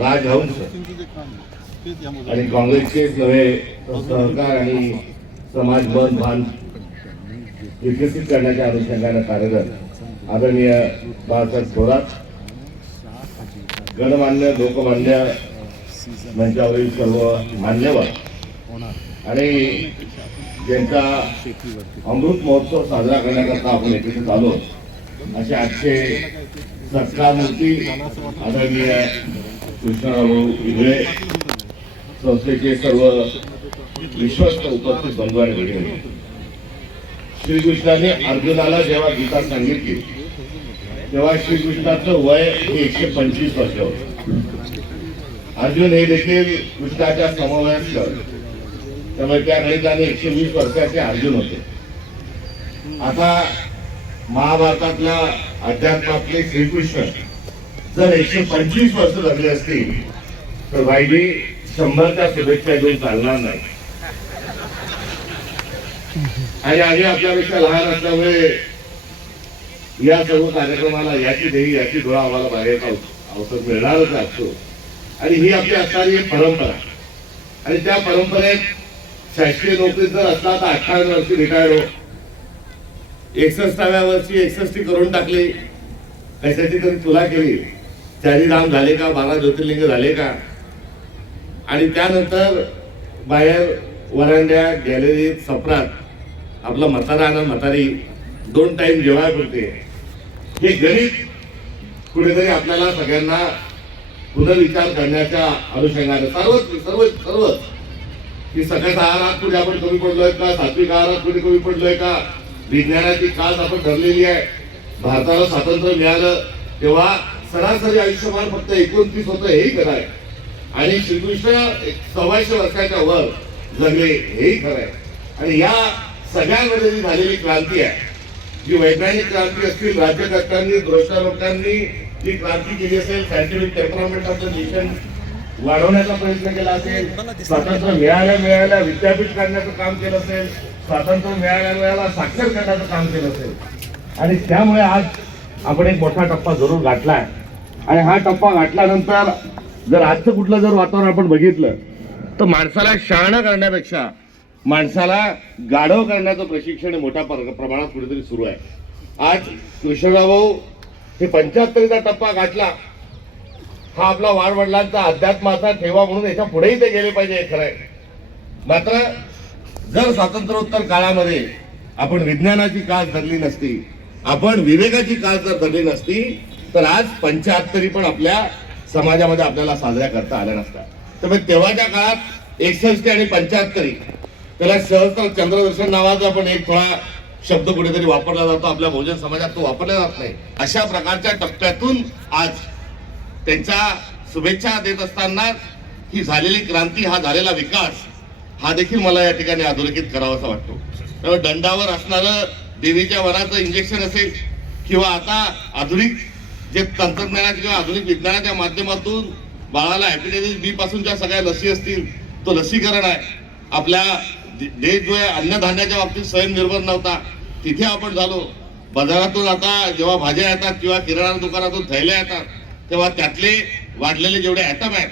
राजहंस आणि काँग्रेसचेच नव्हे सहकार आणि समाज मन भान विकसित करण्याच्या अनुषंगाने कार्यरत आदरणीय बाळासाहेब थोरात, गणमान्य लोकमान्य मंचावरील सर्व मान्यवर आणि ज्यांचा अमृत महोत्सव साजरा करण्याकरता आपण एकत्रित आलो असे आजचे सत्कार मूर्ती आदरणीय कृष्णराव विगळे संस्थेचे सर्व विश्वस्त उपस्थित बंधू आणि भगिनी, श्रीकृष्णाने अर्जुनाला जेव्हा गीता सांगितली तेव्हा श्रीकृष्णाचं वय हे 125 वर्ष होतं. अर्जुन हे देखील कृष्णाच्या समवयस्क, त्यामुळे त्या गणिताने 120 वर्षाचे अर्जुन होते. आता महाभारतातल्या अध्यात्मातले श्रीकृष्ण जर 125 वर्ष जगले असतील तर भाईजी 100च्या शुभेच्छा घेऊन चालणार नाही. आणि आम्ही आपल्यापेक्षा लहान असल्यामुळे या सर्व कार्यक्रमाला याची देही याची डोळा आम्हाला बाहेर अवसर मिळणारच असतो. आणि ही आपली असणारी एक परंपरा, आणि त्या परंपरेत शासकीय नोकरीत जर असला तर 58 वर्षी रिटायर हो, 61व्या वर्षी 61 करून टाकली, कशाची तरी तुला केली, 4 धाम झाले का, 12 ज्योतिर्लिंग झाले का, आणि त्यानंतर बाहेर वरांड्या गॅलरीत सपरात आपला म्हातारा आणि म्हातारी 2 टाइम जेवाय पडते. हे गणित कुठेतरी आपल्याला सगळ्यांना पुनर्विचार करण्याच्या अनुषंगाने सर्वच की सगळ्याच आहारात कुठे आपण कमी पडलोय का, सात्विक आहारात कुठे कमी पडलोय का, विज्ञानाची काळ आपण ठरलेली आहे. भारताला स्वातंत्र्य मिळालं तेव्हा सरासरी आयुष्यमान फक्त 29 होतं, हेही खरं आहे. आणि श्रीकृष्ण 125 वर्षाच्या वर जगले, हेही खरं आहे. आणि या सगळ्यांमध्ये जी झालेली क्रांती आहे, जी वैज्ञानिक क्रांती असतील, राज्यकर्त्यांनी द्रष्टा लोकांनी जी क्रांती केली असेल, scientific temperament of the nation वाढवण्याचा प्रयत्न केला असेल, स्वातंत्र्य मिळायला विद्यापीठ काढण्याचं काम केलं असेल, स्वातंत्र्य मिळायला साक्षर करण्याचं काम केलं असेल, आणि त्यामुळे आज आपण एक मोठा टप्पा जरूर गाठलाय. आणि हा टप्पा गाठल्यानंतर जर आजचं कुठलं जर वातावरण आपण बघितलं तर माणसाला शहाणं करण्यापेक्षा माणसाला गाढव करण्याचं प्रशिक्षण मोठ्या प्रमाणात कुठेतरी सुरू आहे. आज कृष्णराव भाऊ हे 75चा टप्पा गाठला, हा आपला वाडवडिलांचा अध्यात्माचा ठेवा म्हणून याच्या पुढेही ते गेले पाहिजे, हे खरं आहे. मात्र जर स्वातंत्र्योत्तर काळामध्ये आपण विज्ञानाची काळ धरली नसती, आपण विवेकाची काळ जर धरली नसती तर आज 75 पण आपल्या समाजामध्ये आपल्याला साजऱ्या करता आल्या नसत्या. त्यामुळे तेव्हाच्या काळात 61 आणि 75 त्याला सहस्त्र चंद्रदर्शन नावाचा आपण एक थोडा शब्द कुठेतरी वापरला जातो, आपल्या बहुजन समाजात तो वापरला जात नाही. अशा प्रकारच्या टप्प्यातून आज त्यांच्या शुभेच्छा देत असताना ही झालेली क्रांती, हा झालेला विकास, हा देखील मला या ठिकाणी अधोरेखित करावासा वाटतो. त्यामुळे दंडावर असणारं देवीच्या वराचं इंजेक्शन असेल किंवा आता आधुनिक जे तंत्रज्ञानाच्या किंवा आधुनिक विज्ञानाच्या माध्यमातून बाळाला हेपॅटायटिस बी पासूनच्या सगळ्या लसी असतील, तो लसीकरण आहे. आपल्या देश जो आहे अन्नधान्याच्या बाबतीत स्वयंनिर्भर नव्हता, तिथे आपण झालो. बाजारातून आता जेव्हा भाज्या येतात किंवा किराणा दुकानातून थैल्या येतात तेव्हा त्यातले वाढलेले जेवढे ॲटम आहेत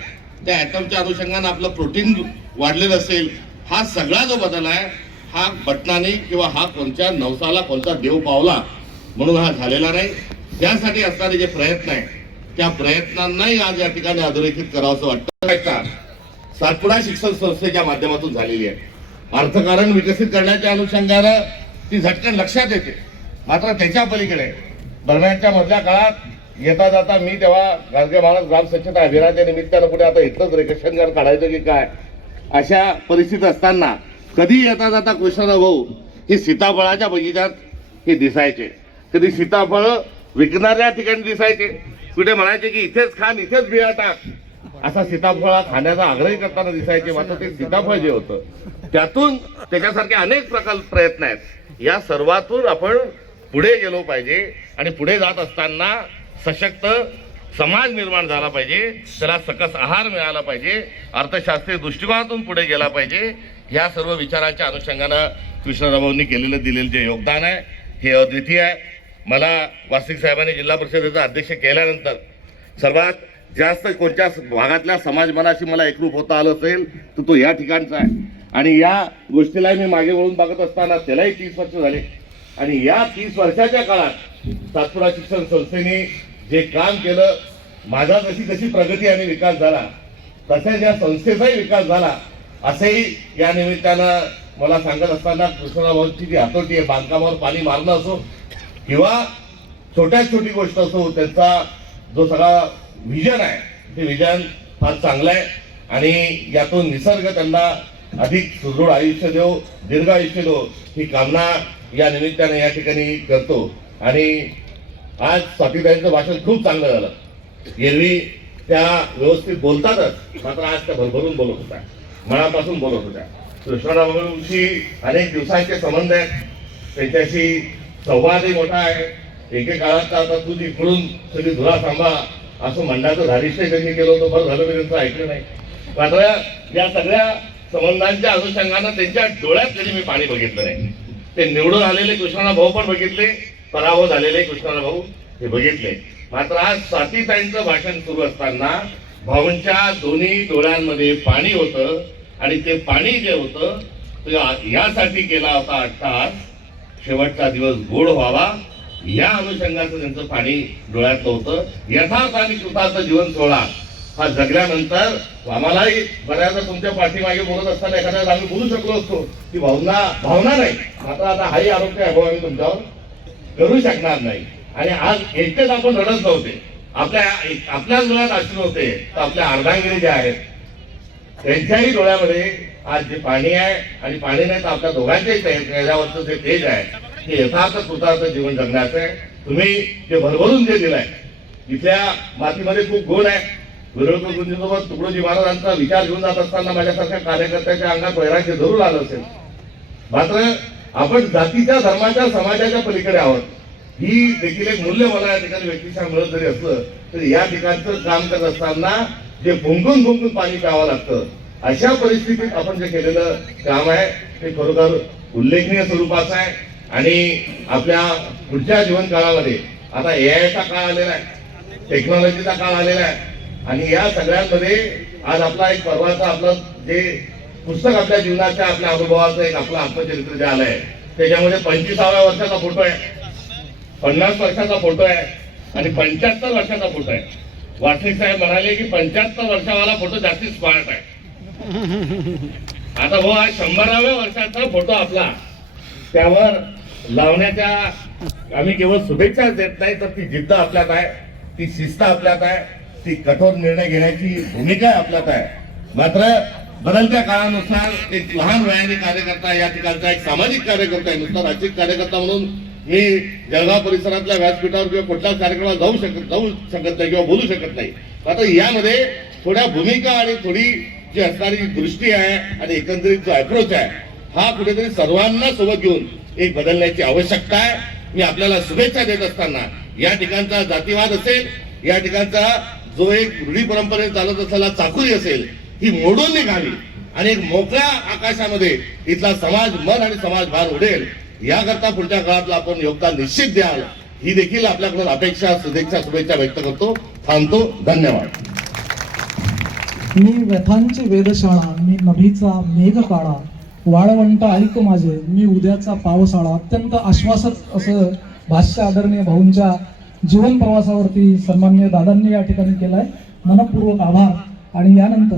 त्या ॲटमच्या अनुषंगाने आपलं प्रोटीन वाढलेलं असेल. हा सगळा जो बदल आहे हा बटनाने किंवा हा कोणत्या नवसाला कोणता देव पावला म्हणून हा झालेला नाही. त्यासाठी असणारे जे प्रयत्न आहे त्या प्रयत्नांनाही आज या ठिकाणी अधोरेखित करावंसं वाटतं. सातपुडा शिक्षण संस्थेच्या माध्यमातून झालेली आहे. अर्थकारण विकसित करण्याच्या अनुषंगानं ती झटकन लक्षात येते. मात्र त्याच्या पलीकडे दरम्यानच्या मधल्या काळात येता जाता मी तेव्हा गाडगे महाराज ग्राम स्वच्छता अभियानाच्या निमित्तानं कुठे आता इथलंच रेशन कार्ड काढायचं की काय अशा परिस्थिती असताना कधी येता जाता कृष्णराव भाऊ हे सीताफळाच्या बगीचात हे दिसायचे. कधी सीताफळ विकणाऱ्या ठिकाणी दिसायचे, कुठे म्हणायचे की इथेच खान इथेच बिया टाक, असा सीताफळ खाण्याचा आग्रह करताना दिसायचे. मात्र ते सीताफळ जे होतं त्यातून त्याच्यासारखे अनेक प्रकार प्रयत्न आहेत. या सर्वातून आपण पुढे गेलो पाहिजे आणि पुढे जात असताना सशक्त समाज निर्माण झाला पाहिजे, त्याला सकस आहार मिळाला पाहिजे, अर्थशास्त्रीय दृष्टिकोनातून पुढे गेला पाहिजे. ह्या सर्व विचारांच्या अनुषंगानं कृष्णरावांनी दिलेलं जे योगदान आहे हे अद्वितीय आहे. मला वासिक साहेबांनी जिल्हा परिषदेचा अध्यक्ष केल्यानंतर सर्वात जास्त कोणत्या भागातल्या समाज मनाशी मला एकरूप होता आलं असेल तर तो या ठिकाणचा आहे. आणि या गोष्टीला मी मागे वळून बघत असताना त्यालाही 30 वर्ष झाले. आणि या 30 वर्षाच्या काळात सातपुडा शिक्षण संस्थेने जे काम केलं, माझा जशी जशी प्रगती आणि विकास झाला तशाच या संस्थेचाही विकास झाला असेही या निमित्तानं मला सांगत असताना कृष्णराव भाऊंची जी हातोटी आहे, बांधकामावर पाणी मारणं असो किंवा छोट्यात छोटी गोष्ट असो, त्यांचा जो सगळा विजन आहे ते विजन फार चांगलं आहे. आणि यातून निसर्ग त्यांना अधिक सुदृढ आयुष्य देव, दीर्घ आयुष्य देव ही कामना या निमित्ताने या ठिकाणी करतो. आणि आज स्वातीताईंचं भाषण खूप चांगलं झालं. एरवी त्या व्यवस्थित बोलतातच, मात्र आज त्या भरभरून बोलत होत्या, मनापासून बोलत होत्या. कृष्णरावशी अनेक दिवसांचे संबंध आहेत, त्यांच्याशी संवादही मोठा आहे. एके काळात आता तू इकडून सगळी धुरा सांभाळ असं मंडळाचं धारिष्ठ त्यांनी केलं होतं. बरं झालं मी त्यांचं ऐकलं नाही. मात्र या सगळ्या संबंधांच्या अनुषंगानं त्यांच्या डोळ्यात कधी मी पाणी बघितलं नाही. ते निवडून आलेले कृष्णराव भाऊ पण बघितले, पराभव झालेले कृष्णराव भाऊ हे बघितले. मात्र आज स्वातीताईंचं भाषण सुरू असताना भाऊंच्या दोन्ही डोळ्यांमध्ये पाणी होतं. आणि ते पाणी जे होतं ते यासाठी केला होता अट्टहास, शेवटचा दिवस गोड व्हावा या अनुषंगाचं त्यांचं पाणी डोळ्यातलं होतं. यथार्थ आणि कृतार्थ जीवन सोहळा हा जगल्यानंतर आम्हालाही बऱ्याचदा तुमच्या पाठीमागे बोलत असताना एखाद्या आम्ही बोलू शकलो असतो की भावना नाही, मात्र आता हाही आरोग्य अभाव आम्ही तुमच्यावर करू शकणार नाही. आणि आज एकटेच आपण रडत नव्हते, आपल्याच डोळ्यात अश्रू होते, तर आपल्या अर्धांगिनी ज्या आहेत त्यांच्याही डोळ्यामध्ये आज जे पाणी आहे, आणि पाणी नाही तर आपल्या दोघांच्याही चेहऱ्यावरचं जे तेज आहे हे यथार्थ कृतार्थ जीवन जगण्याचं आहे. तुम्ही जे भरभरून जे दिलंय, इथल्या मातीमध्ये खूप गुण आहे. विरोधक गुंजीसोबत तुकडोजी महाराजांचा विचार घेऊन जात असताना माझ्यासारख्या कार्यकर्त्याच्या अंगात वैराग्य जरूर आलं असेल. मात्र आपण जातीच्या, धर्माच्या, समाजाच्या पलीकडे आहोत ही देखील एक मूल्य मला या ठिकाणी व्यक्तिशः मिळत जरी असलं तरी या ठिकाणचं काम करत असताना जे भुंकून पाणी प्यावं लागतं, अशा परिस्थितीत आपण जे केलेलं काम आहे ते खरोखर उल्लेखनीय स्वरूपाचं आहे. आणि आपल्या पुढच्या जीवन काळामध्ये आता एआयचा काळ आलेला आहे, टेक्नॉलॉजीचा काळ आलेला आहे. आणि या सगळ्यांमध्ये आज आपला एक परवाचा आपलं जे पुस्तक आपल्या जीवनाच्या, आपल्या अनुभवाचं एक आपलं आत्मचरित्र जे आलंय त्याच्यामध्ये 25व्या वर्षाचा फोटो आहे, 50 वर्षाचा फोटो आहे आणि 75 वर्षाचा फोटो आहे. वासनिक साहेब म्हणाले की 75 वर्षावाला फोटो जास्ती स्मार्ट आहे. आता भाऊ आज 100व्या वर्षाचा फोटो आपला त्यावर लावण्याच्या आम्ही केवळ शुभेच्छाच देत नाही, तर ती जिद्द आपल्यात आहे, ती शिस्त आपल्यात आहे, ती कठोर निर्णय घेण्याची भूमिका आपल्यात आहे. मात्र बदलत्या काळानुसार एक लहान वयाने कार्यकर्ता या ठिकाणचा एक सामाजिक कार्यकर्ता आहे, नुसता राजकीय कार्यकर्ता म्हणून मी जळगाव परिसरातल्या व्यासपीठावर किंवा कुठल्याच कार्यक्रमाला जाऊ शकत नाही किंवा बोलू शकत नाही. आता यामध्ये थोड्या भूमिका आणि थोडी जी असणारी दृष्टी आहे आणि एकंदरीत जो अप्रोच आहे हा कुठेतरी सर्वांना सोबत घेऊन एक बदलण्याची आवश्यकता आहे. मी आपल्याला शुभेच्छा देत असताना या ठिकाणचा जातीवाद असेल, या ठिकाणचा जो एक रूढी परंपरेने चालत असलेला चाकुरी असेल ही मोडून निघावी आणि एक मोकळ्या आकाशामध्ये इथला समाज मन आणि समाज भान उडेल याकरता पुढच्या काळातला आपण योगदान निश्चित द्याल ही देखील आपल्याकडून अपेक्षा, सदिच्छा, शुभेच्छा व्यक्त करतो. थांबतो. धन्यवाद. मी व्यथांची वेधशाळा, मी नभीचा मेघ काढा, वाळवंट ऐक माझे, मी उद्याचा पावसाळा. अत्यंत आश्वासक असं भाष्य आदरणीय भाऊंच्या जीवन प्रवासावरती सन्माननीय दादांनी या ठिकाणी केलंय. मनपूर्वक आभार. आणि यानंतर